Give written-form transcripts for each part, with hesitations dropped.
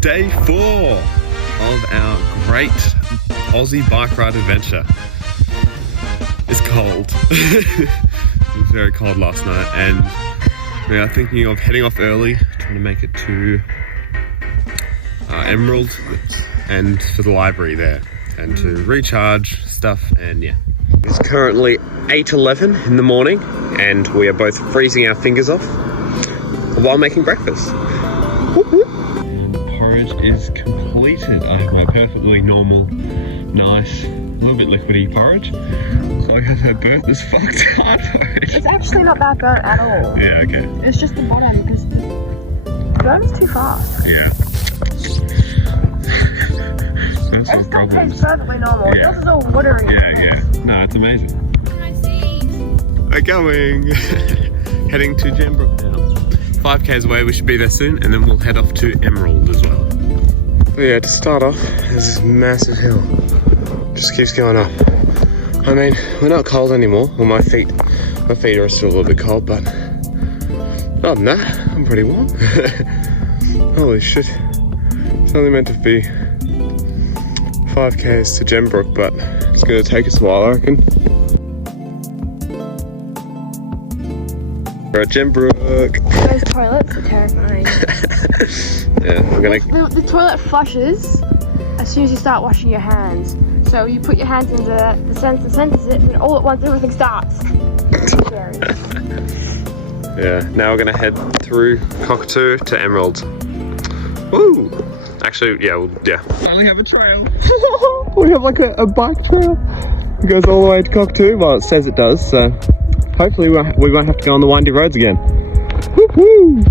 day 4 of our great Aussie bike ride adventure. It's cold. It was very cold last night, and we are thinking of heading off early, trying to make it to Emerald and for the library there, and to recharge stuff. And yeah, it's currently 8:11 in the morning, and we are both freezing our fingers off while making breakfast. Porridge is completed. I have my perfectly normal, nice, a little bit liquidy porridge. Chloe has her burnt this fucked hard porridge. It's actually not that burnt at all. Yeah, okay. It's just the bottom because the burn is too fast. Yeah. It still tastes perfectly normal. Yeah. Yours is all watery. Yeah. No, it's amazing. We're going. Heading to Jambrook now. 5k's away, we should be there soon, and then we'll head off to Emerald as well. Yeah, to start off, there's this massive hill. Just keeps going up. I mean, we're not cold anymore. Well, my feet are still a little bit cold, but other than that, I'm pretty warm. Holy shit. It's only meant to be 5k's to Jambrook, but it's gonna take us a while, I reckon. We're at Jambrook. Those toilets are terrifying. Yeah, we're gonna... The toilet flushes as soon as you start washing your hands. So you put your hands into the sensor senses it, and all at once everything starts. Scary. Yeah, now we're gonna head through Cockatoo to Emerald. Woo! Actually, yeah. Finally have a trail. We have like a bike trail. It goes all the way to Cockatoo. Well, it says it does, so hopefully we won't have to go on the windy roads again. Woohoo!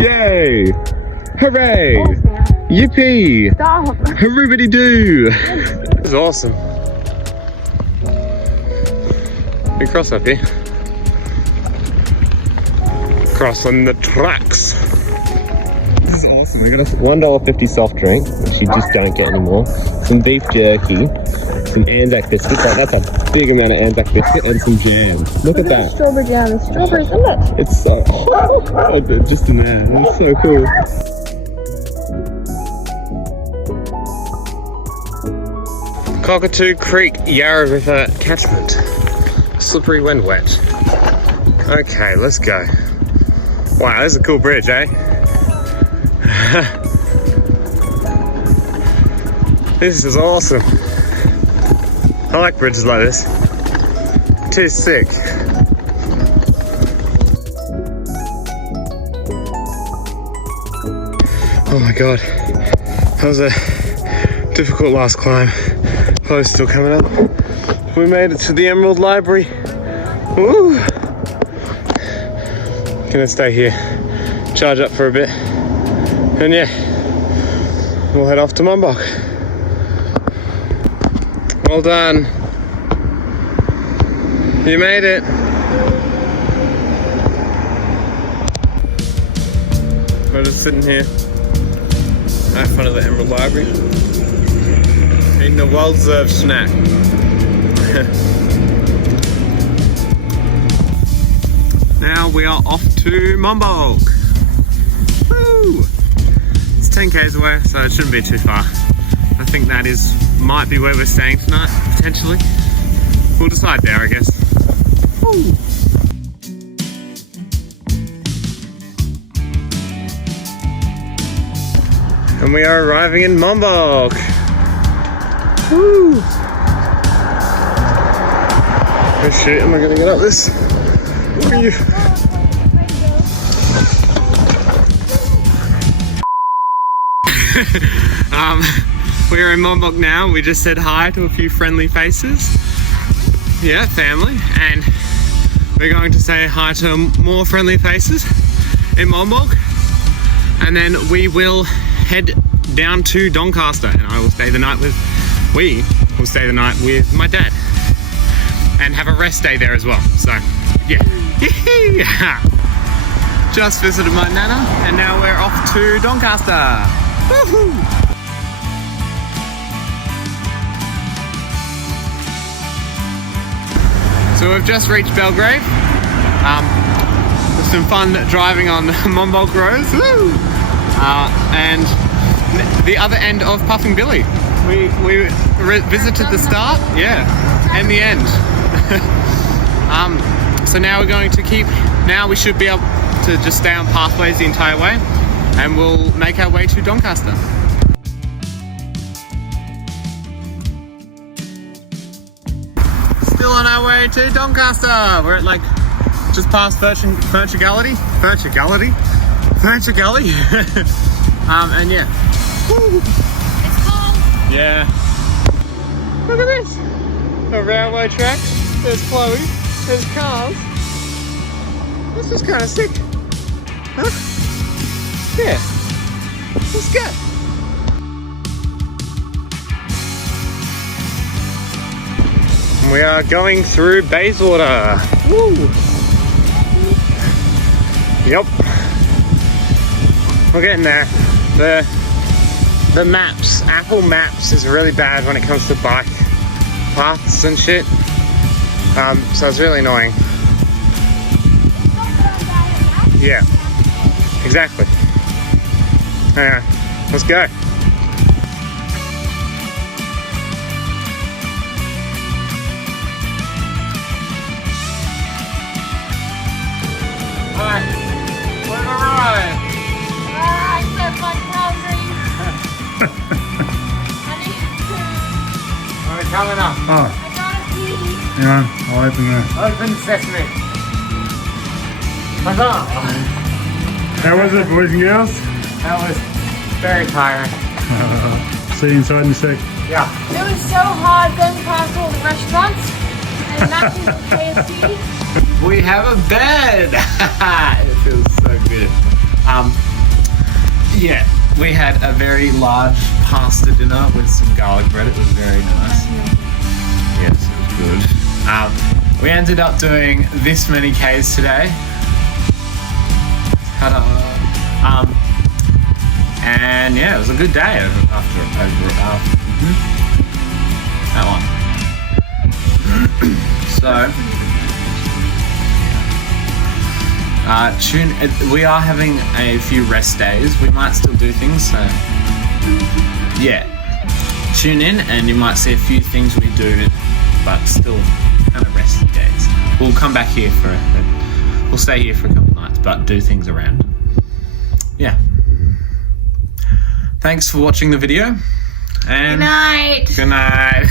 Yay! Hooray! Yippee! Stop! Hooray-biddy-doo! This is awesome. We cross up here. Crossing the tracks. This is awesome. We got a $1.50 soft drink, which you just don't get anymore. Some beef jerky, some Anzac biscuit. That's a big amount of Anzac biscuit, and some jam. Look at that. Strawberry jam. It's strawberries, isn't it? It's so oh, dude, just in there. It's so cool. Cockatoo Creek, Yarra River catchment. Slippery when wet. Okay, let's go. Wow, this is a cool bridge, eh? This is awesome. I like bridges like this. Too sick. Oh my god. That was a difficult last climb. Chloe's still coming up. We made it to the Emerald Library. Woo! Gonna stay here, charge up for a bit, and yeah, we'll head off to Monbulk. Well done. You made it. We're just sitting here in front of the Emerald Library, eating a well-deserved snack. Now we are off to Monbulk. Woo! It's 10k's away, so it shouldn't be too far. I think that might be where we're staying tonight, potentially. We'll decide there, I guess. Woo! And we are arriving in Monbulk. Woo! Oh shit, am I gonna get up this? Where are you? We're in Monbulk now. We just said hi to a few friendly faces. Yeah, family. And we're going to say hi to more friendly faces in Monbulk. And then we will head down to Doncaster, and I will stay the night with, we will stay the night with my dad. And have a rest day there as well. So, yeah. Just visited my nana, and now we're off to Doncaster. Woohoo! So we've just reached Belgrave. There's some fun driving on Monbulk roads. Woo! and the other end of Puffing Billy. We visited the start, and the end. So now we're going to now we should be able to just stay on pathways the entire way, and we'll make our way to Doncaster. Still on our way to Doncaster. We're at like just past Furniture Gully. And yeah. Woo. It's cold. Yeah. Look at this. The railway tracks. There's Chloe. There's cars. This is kind of sick. Huh? Yeah. Let's go. We are going through Bayswater. Woo! Yep. We're getting there. The maps, Apple Maps is really bad when it comes to bike paths and shit. So it's really annoying. Yeah. Exactly. Anyway, let's go. Alright, we're gonna ride. I said my boundaries. I need to. We're coming up. Oh, I gotta pee. hang on, I'll open that. Open sesame. Huzzah! How was it, boys and girls? That was very tiring. See you inside in a sec. Yeah. It was so hard going past all the restaurants and Mackey's and KFC. We have a bed. It feels so good. Yeah, we had a very large pasta dinner with some garlic bread. It was very nice. Yes, it was good. We ended up doing this many Ks today. Ta-da. And yeah, it was a good day after that one. So. We are having a few rest days. We might still do things, so yeah. Tune in and you might see a few things we do, but still kind of rest days. We'll come back here we'll stay here for a couple nights, but do things around. Yeah. Thanks for watching the video. And Good night. Good night.